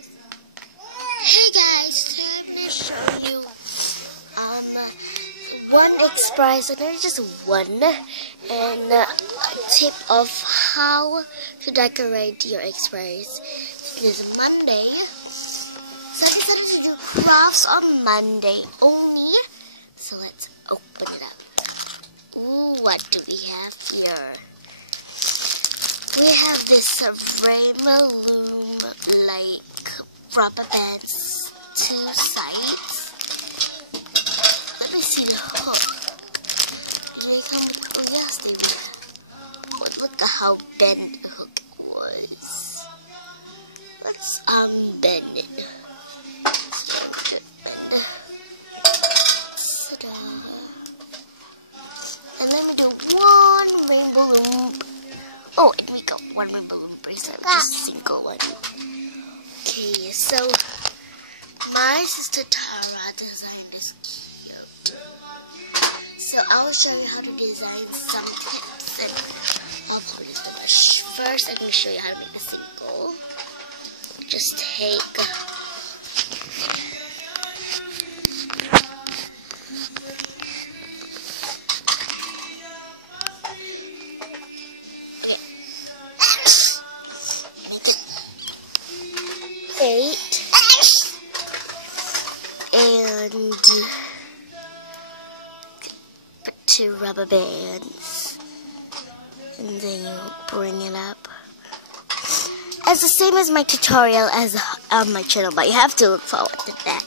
Hey guys, I'm going to show you one express, and there's just one, and a tip of how to decorate your express. This is Monday, so I decided to do crafts on Monday only. So let's open it up. Ooh, what do we have here? We have this frame loom like rubber bands, 2 sides. Let me see the hook. Do they come? Oh yes, they do. Oh, look at how bent the hook was. Let's bend it. And let me do one rainbow loom. Oh, and we got one rainbow loom bracelet, just a single one. Okay, so my sister Tara designed this cute. So I'll show you how to design some tips and all the finish. First, I'm going to show you how to make the single. Just take and put 2 rubber bands, and then you bring it up. It's the same as my tutorial as on my channel, but you have to look forward to that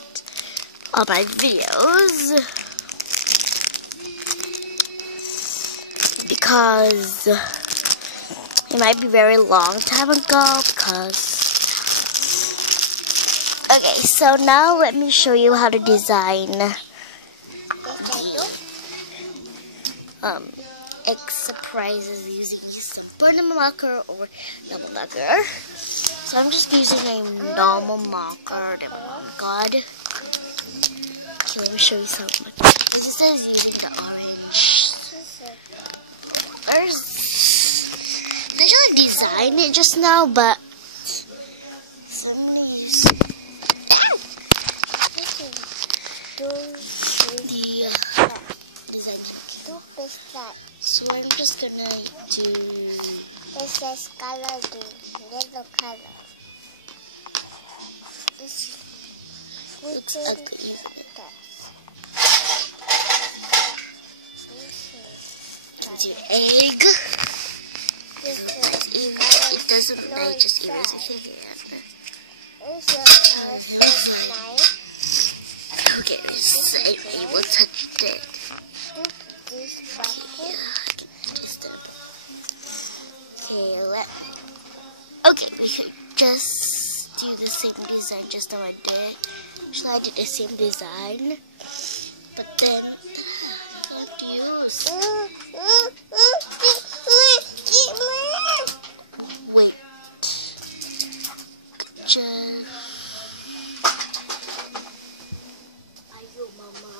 on my videos, because it might be very long time ago. Okay, so now let me show you how to design X surprises using some permanent marker or normal marker. So I'm just using a normal marker. Oh my god. Okay, let me show you something. This is using the orange. I actually designed it just now, but so I'm gonna use so I'm just gonna do this is color yellow color. This looks ugly, isn't it? Do egg. It doesn't I just erase it with your hand. Okay, I will touch it. Okay, we could just do the same design just how I did. Actually, I did the same design, but then I use. Wait. Just. Ayo, Mama.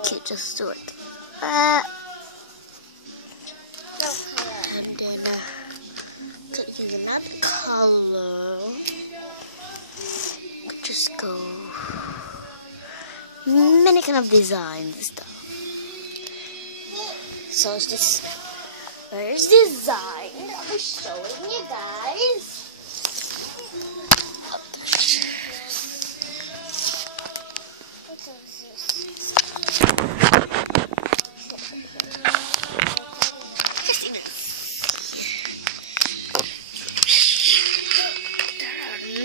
Okay, just do it. And then could use another color. Just go many kind of designs and stuff. So it's this first design I'm showing you guys.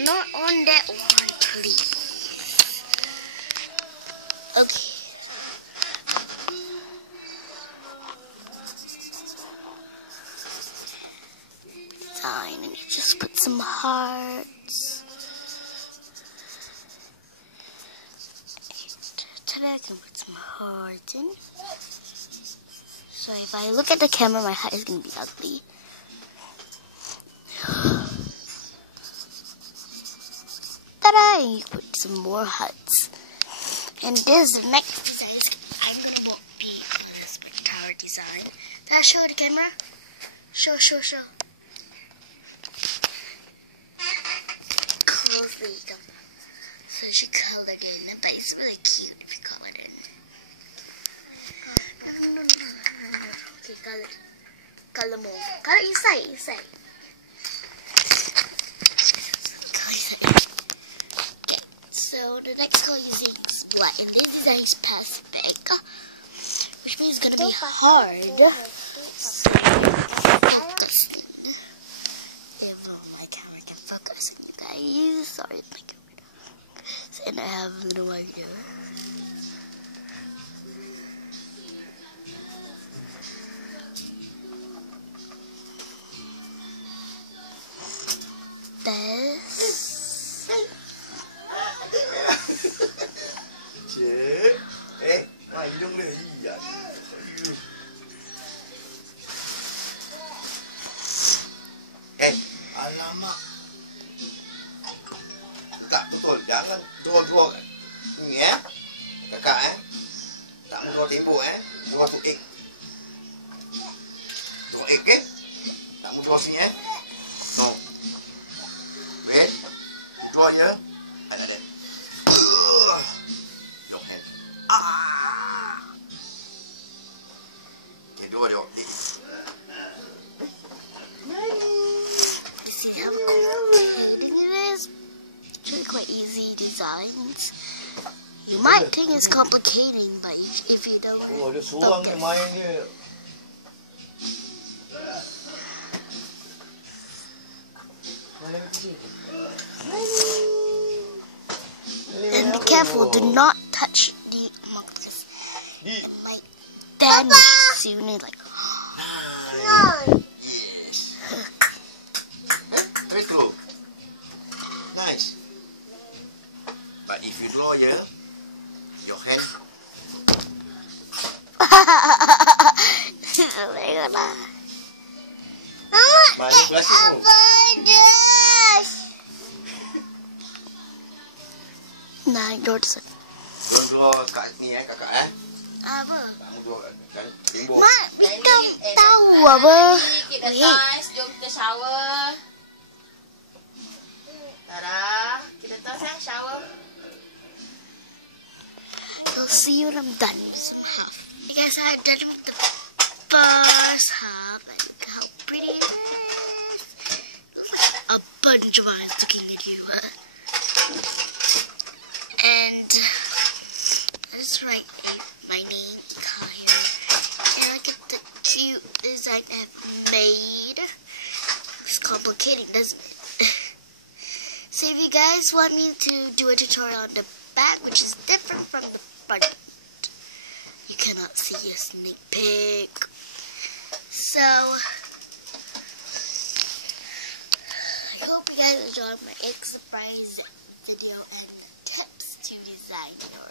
Not on that one, please. Okay. Design, and you just put some hearts. Today I can put some hearts in. So if I look at the camera, my hat is gonna be ugly. Ta-da! And you put some more huts. And this next show the camera. Show. Closely, so she colored in, but it's really cute if you color it in. No. Okay, color more. Color inside. Okay, so the next color using is black, and this design is Pacific, which means it's gonna be hard. My camera can focus on you guys. Sorry, my camera. And I have no idea. Cik, hidung dia iya. Alamak. Kakak betul, jangan dua-dua kan. Ni kakak tak mau dua tembok dua tu egg. Dua egg tak mau dua sini No. Okay. Dua je. Ada. Don't hand. Okay, dua dia. Quite easy designs. You might think it's complicating, but if you don't, Dia suang ni main dia. And be careful, do not touch the markers. Like damage soon, like. Yes. Very true. Nice. But if you draw here, your hand. Mana plastikmu? Nah, ignore this one. Don't draw kat ni kakak Apa? Kamu draw kan tembok. Mak, Bika tahu apa? Kita tos, jom kita shower. Tada, kita tos shower. You'll see when I'm done with some half. You guys are done with the first half, and look how pretty it is. Looks like a bunch of eyes looking at you. And I just write my name, Kaya. And look at the cute design I've made. It's complicating, doesn't it? So if you guys want me to do a tutorial on the back, which is different from the front, you cannot see a sneak peek. So I hope you guys enjoyed my egg surprise video and tips to design your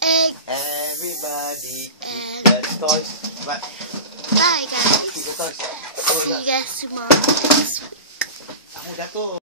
egg. Everybody And keep the toys. bye guys. Keep the toys. See you guys tomorrow next week. Kamu jatuh.